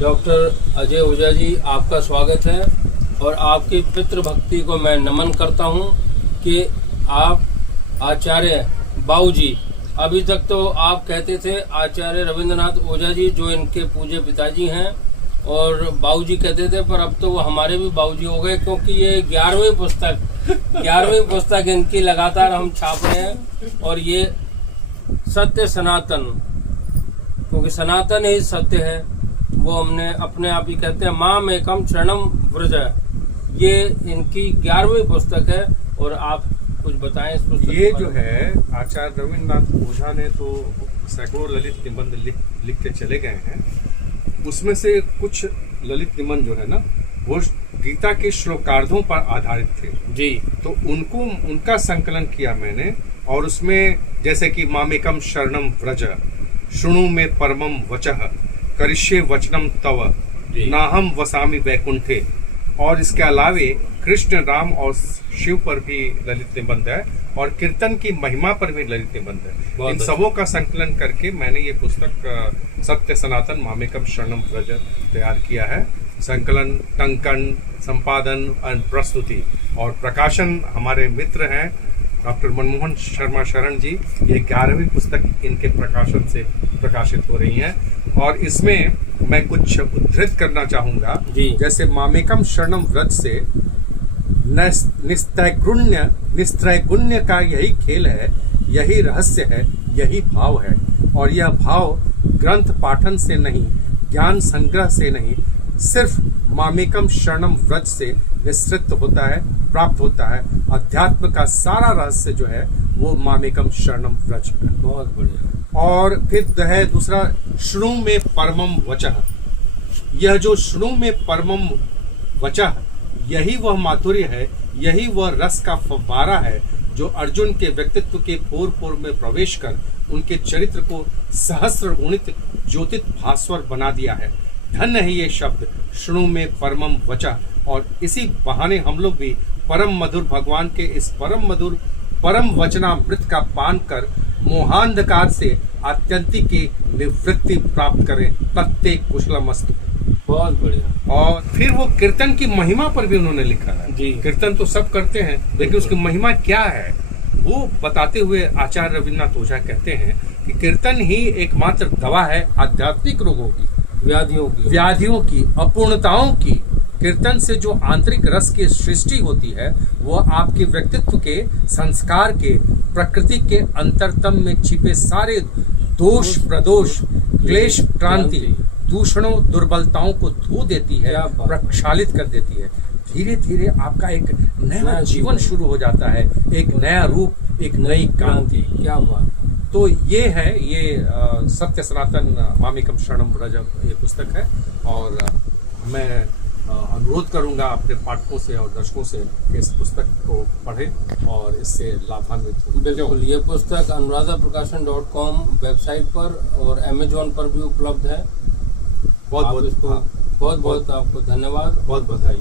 Doctor Ajay Ojha ji, आपका स्वागत है और आपकी पितृभक्ति को मैं नमन करता हूं कि आप आचार्य बाबूजी, अभी तक तो आप कहते थे आचार्य रविंद्रनाथ ओझा जी जो इनके पूज्य पिताजी हैं, और बाबूजी कहते थे, पर अब तो वो हमारे भी बाबूजी हो गए, क्योंकि ये 11वीं पुस्तक इनकी लगातार हम छाप रहे हैं। और ये सत्य सनातन, क्योंकि सनातन ही सत्य है, वो हमने अपने आप ही कहते हैं माम एकम शरणम व्रज। ये इनकी 11वीं पुस्तक है और आप कुछ बताएं इस पुस्तक। ये जो है आचार्य रविंद्रनाथ ओझा ने तो सैकड़ों ललित निबंध लिख के चले गए हैं। उसमें से कुछ ललित निबंध जो है ना, वो गीता के श्लोकार्धों पर आधारित थे जी। तो उनका संकलन किया मैंने, और उसमें जैसे कि मामेकम शरणम व्रज, शृणु में परमम वचः, करिष्ये वचनम तव, नाहम वसामि वैकुंठे, और इसके अलावे कृष्ण, राम और शिव पर भी ललित निबंध है, और कीर्तन की महिमा पर भी ललित निबंध है। इन सबों का संकलन करके मैंने ये पुस्तक सत्य सनातन मामेकम शरणम व्रज तैयार किया है। संकलन, टंकन, संपादन और प्रस्तुति और प्रकाशन हमारे मित्र हैं डॉक्टर मनमोहन शर्मा शरण जी। ये 11वीं पुस्तक इनके प्रकाशन से प्रकाशित हो रही है, और इसमें मैं कुछ उद्धृत करना चाहूंगा। जैसे मामेकम शरणम व्रज से निस्त्रैगुण्य का यही खेल है, यही रहस्य है, यही भाव है, और यह भाव ग्रंथ पाठन से नहीं, ज्ञान संग्रह से नहीं, सिर्फ मामेकम शरणम व्रज से निश्चित होता है, प्राप्त होता है। अध्यात्म का सारा रहस्य जो है वो मामेकम शरणम व्रज है। बहुत बढ़िया। और फिर है दूसरा, शृणु में परमम वचः। यह जो शृणु में परमम वचः, यही वह माधुर्य है, यही वह रस का फव्वारा है जो अर्जुन के व्यक्तित्व के पोर पोर में प्रवेश कर उनके चरित्र को सहस्र गुणित ज्योतित भास्वर बना दिया है। धन्य है ये शब्द शृणु में परमम वचः, और इसी बहाने हम लोग भी परम मधुर भगवान के इस परम मधुर परम वचनामृत का पान कर मोहांधकार से आत्यंतिक की निवृत्ति प्राप्त करें। तत्ते कुशलमस्तु। बहुत बढ़िया। और फिर वो कीर्तन की महिमा पर भी उन्होंने लिखा है जी। कीर्तन तो सब करते हैं, लेकिन उसकी महिमा क्या है वो बताते हुए आचार्य रविंद्रनाथ ओझा कहते हैं कि कीर्तन ही एकमात्र दवा है आध्यात्मिक रोगों की, व्याधियों की, अपूर्णताओं की। कीर्तन से जो आंतरिक रस की सृष्टि होती है वो आपके व्यक्तित्व के, संस्कार के, प्रकृति के अंतरतम में छिपे सारे दोष, प्रदोष, क्लेश, क्रांति, दूषणों, दुर्बलताओं को धो देती है, प्रक्षालित कर देती है। धीरे धीरे आपका एक नया जीवन शुरू हो जाता है, एक नया रूप, एक नई क्रांति। क्या बात। तो ये है, ये सत्य सनातन मामेकम शरणम व्रज ये पुस्तक है, और मैं अनुरोध करूंगा अपने पाठकों से और दर्शकों से कि इस पुस्तक को पढ़ें और इससे लाभान्वित हों। बिल्कुल। ये पुस्तक अनुराधाप्रकाशन.com वेबसाइट पर और अमेजोन पर भी उपलब्ध है। बहुत बहुत आपको धन्यवाद। बहुत बधाई।